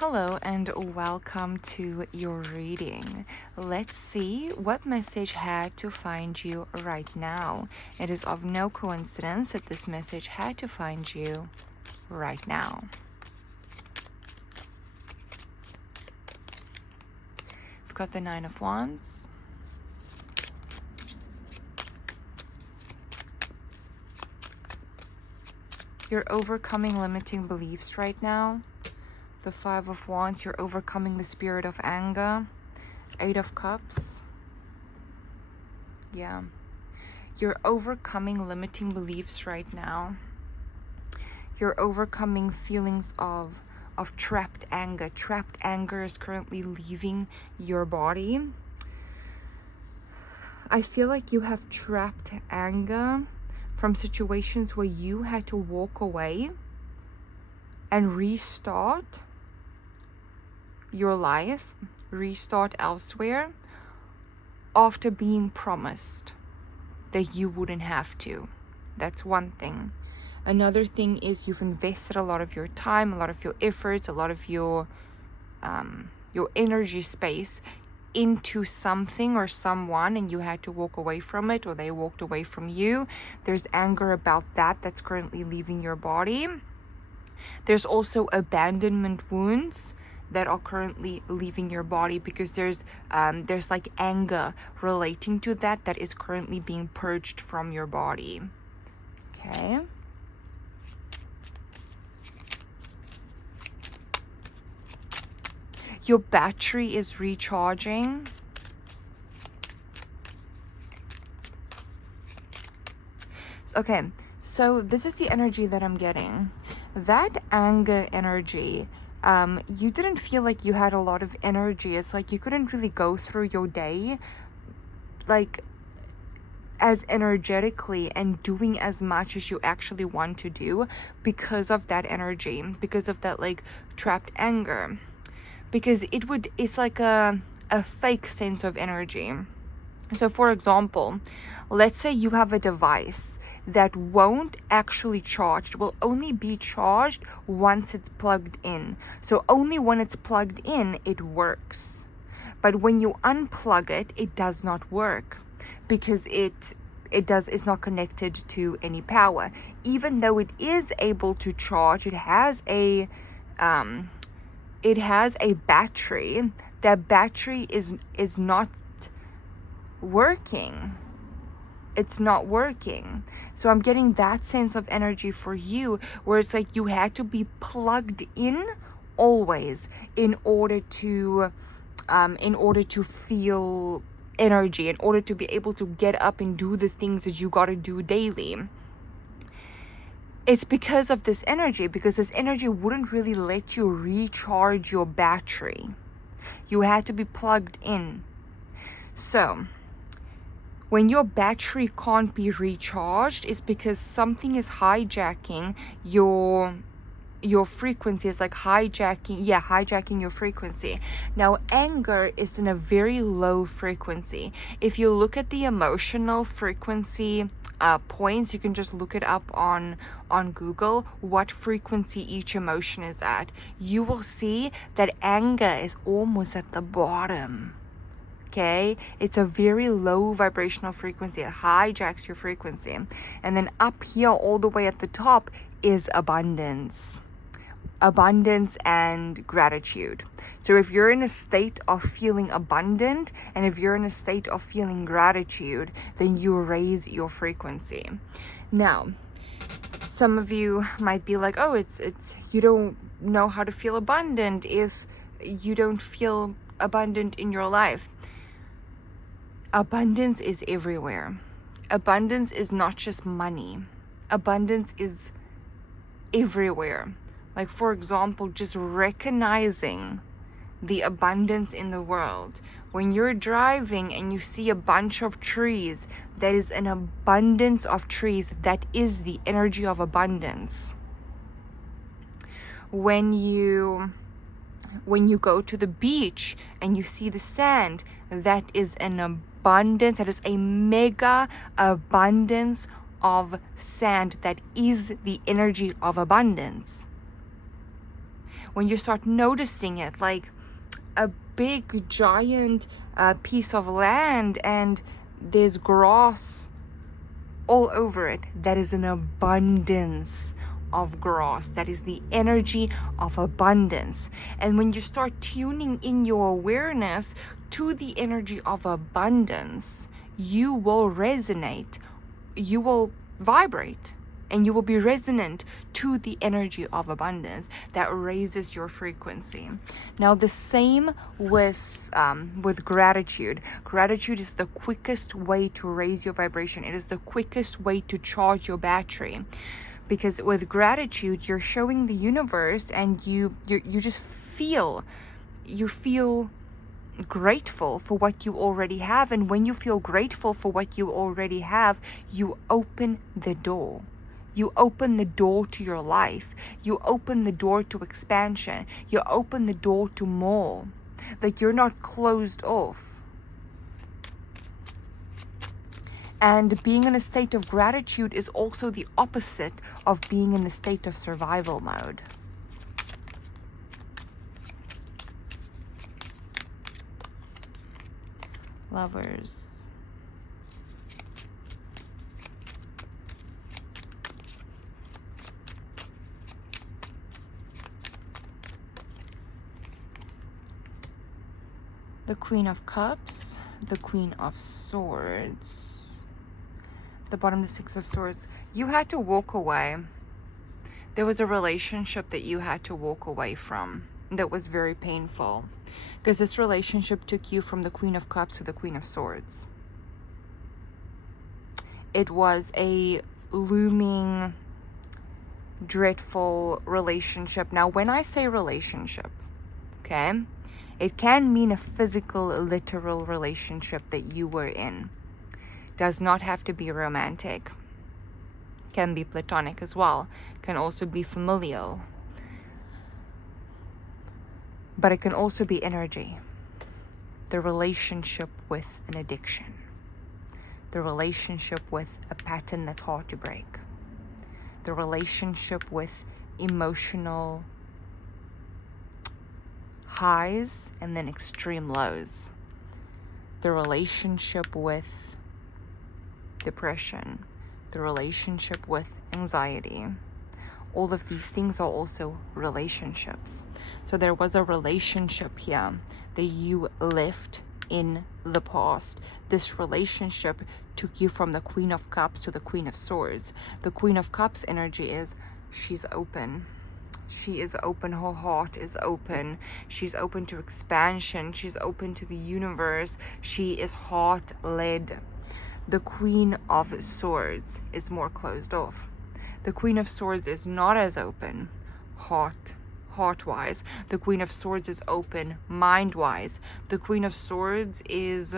Hello and welcome to your reading. Let's see what message had to find you right now. It is of no coincidence that this message had to find you right now. We've got the Nine of Wands. You're overcoming limiting beliefs right now. The Five of Wands, you're overcoming the spirit of anger. Eight of Cups. Yeah. You're overcoming limiting beliefs right now. You're overcoming feelings of trapped anger. Trapped anger is currently leaving your body. I feel like you have trapped anger from situations where you had to walk away and restart your life, restart elsewhere after being promised that you wouldn't have to. That's one thing. Another thing is you've invested a lot of your time, a lot of your efforts, a lot of your energy space into something or someone, and you had to walk away from it, or they walked away from you. There's anger about that that's currently leaving your body. There's also abandonment wounds that are currently leaving your body, because there's like anger relating to that is currently being purged from your body. Okay. Your battery is recharging. Okay, so this is the energy that I'm getting. That anger energy, you didn't feel like you had a lot of energy. It's like you couldn't really go through your day like as energetically and doing as much as you actually want to do because of that energy, because of that like trapped anger. Because it's like a fake sense of energy. So for example, let's say you have a device that won't actually charge. It will only be charged once it's plugged in. So only when it's plugged in, it works. But when you unplug it, it does not work, because it's not connected to any power. Even though it is able to charge, it has a battery. That battery is not working. It's not working. So I'm getting that sense of energy for you, where it's like you had to be plugged in always in order to feel energy, in order to be able to get up and do the things that you got to do daily. It's because of this energy, because this energy wouldn't really let you recharge your battery. You had to be plugged in. So when your battery can't be recharged, it's because something is hijacking your frequency. Is like hijacking your frequency. Now anger is in a very low frequency. If you look at the emotional frequency points, you can just look it up on Google, what frequency each emotion is at. You will see that anger is almost at the bottom. Okay, it's a very low vibrational frequency. It hijacks your frequency. And then up here all the way at the top is abundance and gratitude. So if you're in a state of feeling abundant, and if you're in a state of feeling gratitude, then you raise your frequency. Now, some of you might be like, oh, it's you don't know how to feel abundant if you don't feel abundant in your life. Abundance is everywhere. Abundance is not just money. Abundance is everywhere. Like, for example, just recognizing the abundance in the world. When you're driving and you see a bunch of trees, that is an abundance of trees. That is the energy of abundance. When you go to the beach and you see the sand, that is an abundance. That is a mega abundance of sand. That is the energy of abundance. when you start noticing it, like a big giant piece of land and there's grass all over it, that is an abundance of grass. That is the energy of abundance. And when you start tuning in your awareness to the energy of abundance, you will resonate, you will vibrate, and you will be resonant to the energy of abundance that raises your frequency. Now, the same with gratitude. Gratitude is the quickest way to raise your vibration. It is the quickest way to charge your battery, because with gratitude, you're showing the universe, and you just feel, you feel grateful for what you already have. And when you feel grateful for what you already have, you open the door. You open the door to your life. You open the door to expansion. You open the door to more. Like, you're not closed off. And being in a state of gratitude is also the opposite of being in the state of survival mode. Lovers. The Queen of Cups, the Queen of Swords, the bottom, the Six of Swords. You had to walk away. There was a relationship that you had to walk away from that was very painful, because this relationship took you from the Queen of Cups to the Queen of Swords. It was a looming, dreadful relationship. Now, when I say relationship, okay, it can mean a physical, literal relationship that you were in. Does not have to be romantic. Can be platonic as well. Can also be familial. But it can also be energy. The relationship with an addiction. The relationship with a pattern that's hard to break. The relationship with emotional highs and then extreme lows. The relationship with depression. The relationship with anxiety. All of these things are also relationships. So there was a relationship here that you left in the past. This relationship took you from the Queen of Cups to the Queen of Swords. The Queen of Cups energy is, she's open. She is open. Her heart is open. She's open to expansion. She's open to the universe. She is heart-led. The Queen of Swords is more closed off. The Queen of Swords is not as open heart-wise. The Queen of Swords is open mind-wise. The Queen of Swords is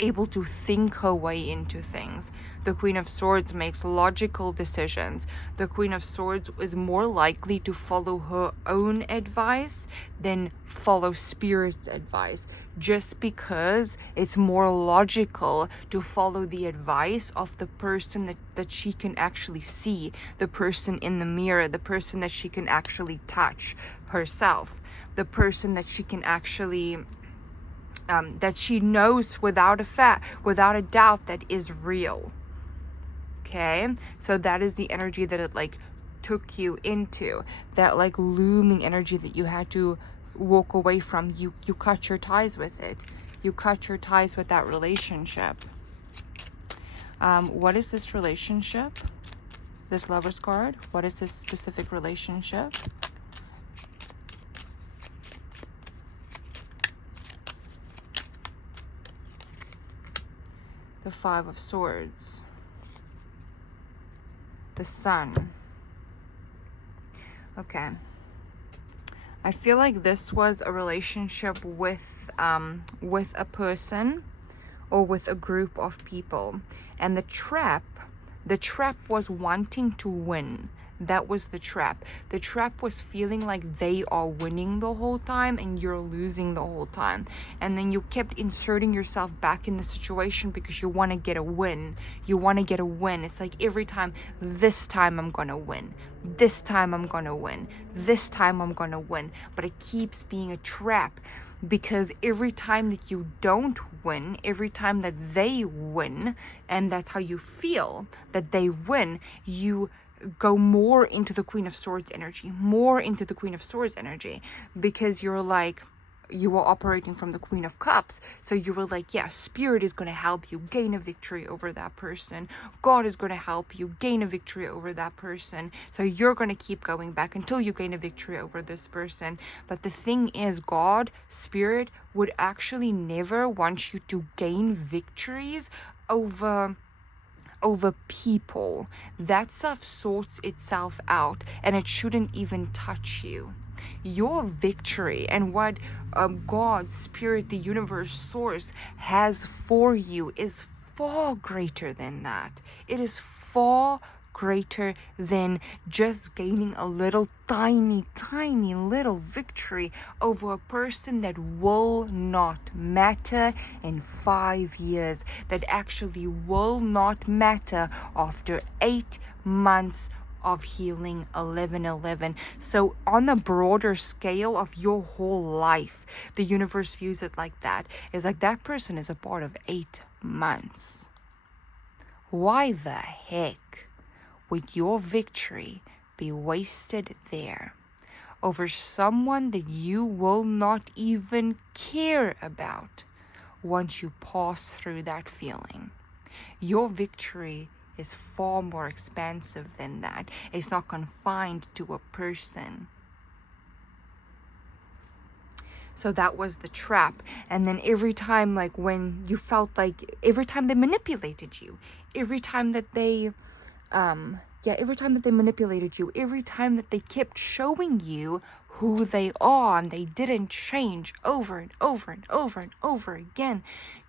able to think her way into things. The Queen of Swords makes logical decisions. The Queen of Swords is more likely to follow her own advice than follow Spirit's advice, just because it's more logical to follow the advice of the person that she can actually see, the person in the mirror, the person that she can actually touch herself, the person that she can actually that she knows without a doubt that is real. Okay, so that is the energy that it like took you into, that like looming energy that you had to walk away from. You cut your ties with it. You cut your ties with that relationship. What is this relationship? This Lover's card. What is this specific relationship? The Five of Swords. The Sun. Okay. I feel like this was a relationship with a person or with a group of people. And the trap was wanting to win. That was the trap. The trap was feeling like they are winning the whole time and you're losing the whole time. And then you kept inserting yourself back in the situation because you want to get a win. You want to get a win. It's like every time, this time I'm going to win. This time I'm going to win. This time I'm going to win. But it keeps being a trap, because every time that you don't win, every time that they win, and that's how you feel that they win, you go more into the Queen of Swords energy, because you're like, you were operating from the Queen of Cups. So you were like, yeah, Spirit is going to help you gain a victory over that person. God is going to help you gain a victory over that person. So you're going to keep going back until you gain a victory over this person. But the thing is, God, Spirit, would actually never want you to gain victories over people. That stuff sorts itself out, and it shouldn't even touch you. Your victory and what God, Spirit, the universe, source has for you is far greater than that. It is far greater than just gaining a little tiny little victory over a person that will not matter in 5 years, that actually will not matter after 8 months of healing 1111. So on the broader scale of your whole life, the universe views it like that. It's like that person is a part of 8 months. Why the heck would your victory be wasted there over someone that you will not even care about once you pass through that feeling? Your victory is far more expansive than that. It's not confined to a person. So that was the trap. And then every time, like when you felt like, every time they manipulated you, every time that they manipulated you, every time that they kept showing you who they are and they didn't change over and over and over and over again,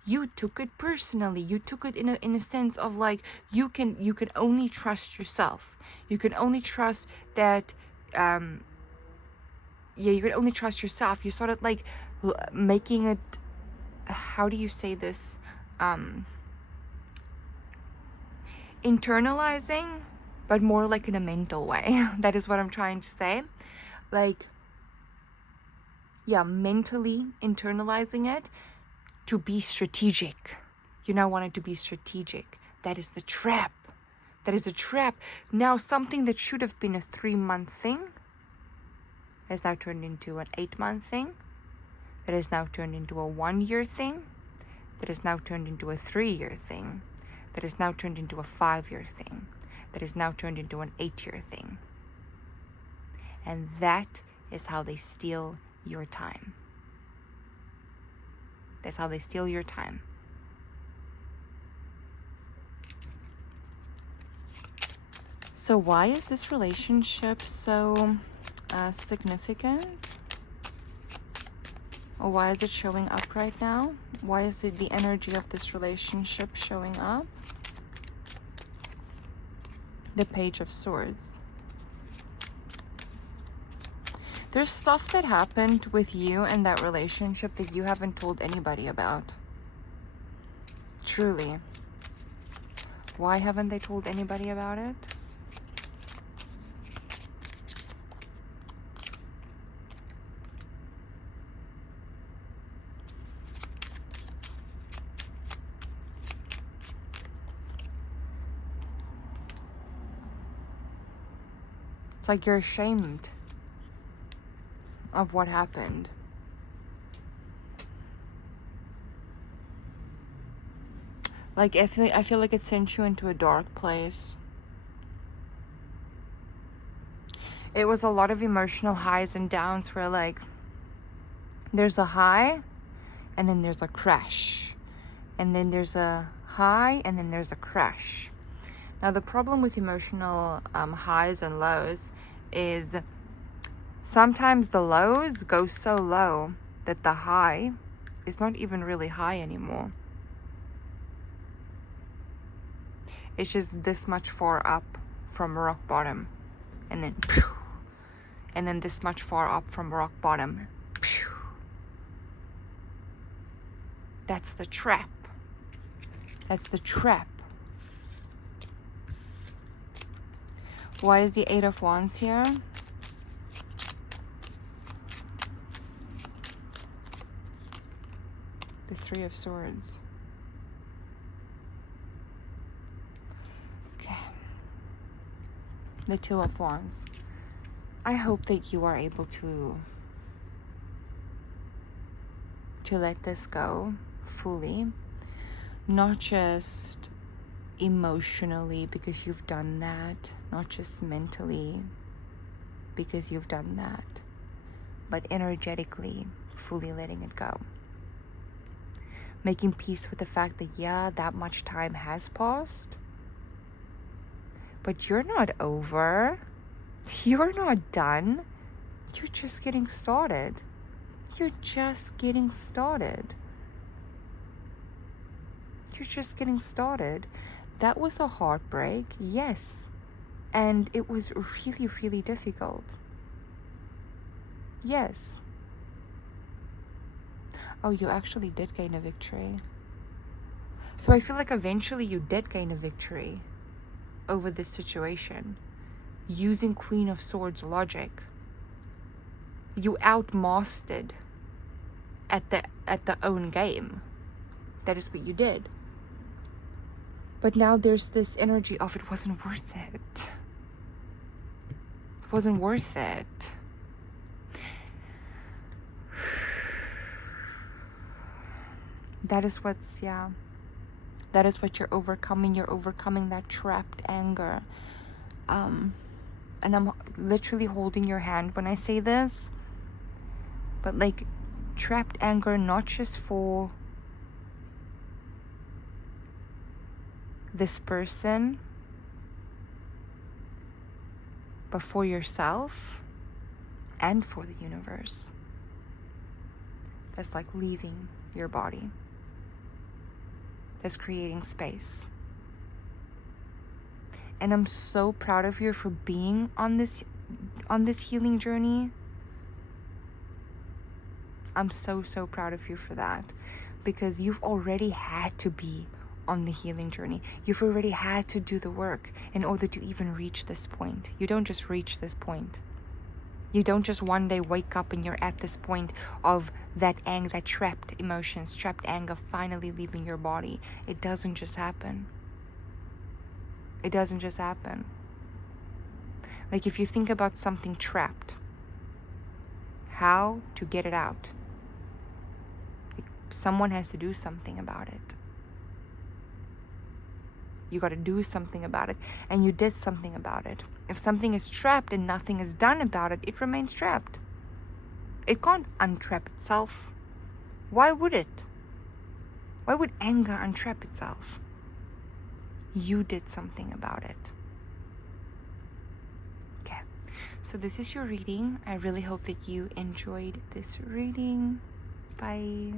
you took it personally. You took it in a sense of like, you can only trust yourself. You can only trust that you could only trust yourself. You started like making it, how do you say this, internalizing, but more like in a mental way. That is what I'm trying to say. Like, yeah, mentally internalizing it to be strategic. You now want it to be strategic. That is the trap. That is a trap. Now something that should have been a 3-month thing has now turned into an 8-month thing. That has now turned into a 1-year thing. That has now turned into a 3-year thing. That has now turned into a 5-year thing. That has now turned into an 8-year thing. And that is how they steal your time. That's how they steal your time. So why is this relationship so significant? Or why is it showing up right now? Why is it the energy of this relationship showing up? The Page of Swords. There's stuff that happened with you and that relationship that you haven't told anybody about. Truly. Why haven't they told anybody about it? It's like you're ashamed of what happened. Like, I feel like it sent you into a dark place. It was a lot of emotional highs and downs where, like, there's a high and then there's a crash. And then there's a high and then there's a crash. Now, the problem with emotional highs and lows is sometimes the lows go so low that the high is not even really high anymore. It's just this much far up from rock bottom. and then pew, and then this much far up from rock bottom. Pew. That's the trap. That's the trap. Why is the Eight of Wands here? The Three of Swords. Okay. The Two of Wands. I hope that you are able to let this go fully, not just emotionally because you've done that, not just mentally because you've done that, but energetically fully letting it go. Making peace with the fact that, yeah, that much time has passed, but you're not over. You're not done. You're just getting started. You're just getting started. You're just getting started. That was a heartbreak, yes. And it was really, really difficult. Yes. Oh, you actually did gain a victory. So I feel like eventually you did gain a victory over this situation. Using Queen of Swords logic. You outmastered at the own game. That is what you did. But now there's this energy of it wasn't worth it. It wasn't worth it. That is what's, yeah. That is what you're overcoming. You're overcoming that trapped anger. And I'm literally holding your hand when I say this. But like, trapped anger, not just for this person, but for yourself and for the universe. That's like leaving your body. That's creating space. And I'm so proud of you for being on this healing journey. I'm so proud of you for that, because you've already had to be on the healing journey. You've already had to do the work in order to even reach this point. You don't just reach this point. You don't just one day wake up and you're at this point of that anger, that trapped emotions, trapped anger finally leaving your body. It doesn't just happen. It doesn't just happen. Like, if you think about something trapped, how to get it out? Someone has to do something about it. You got to do something about it, and you did something about it. If something is trapped and nothing is done about it, it remains trapped. It can't untrap itself. Why would it? Why would anger untrap itself? You did something about it. Okay, so this is your reading. I really hope that you enjoyed this reading. Bye.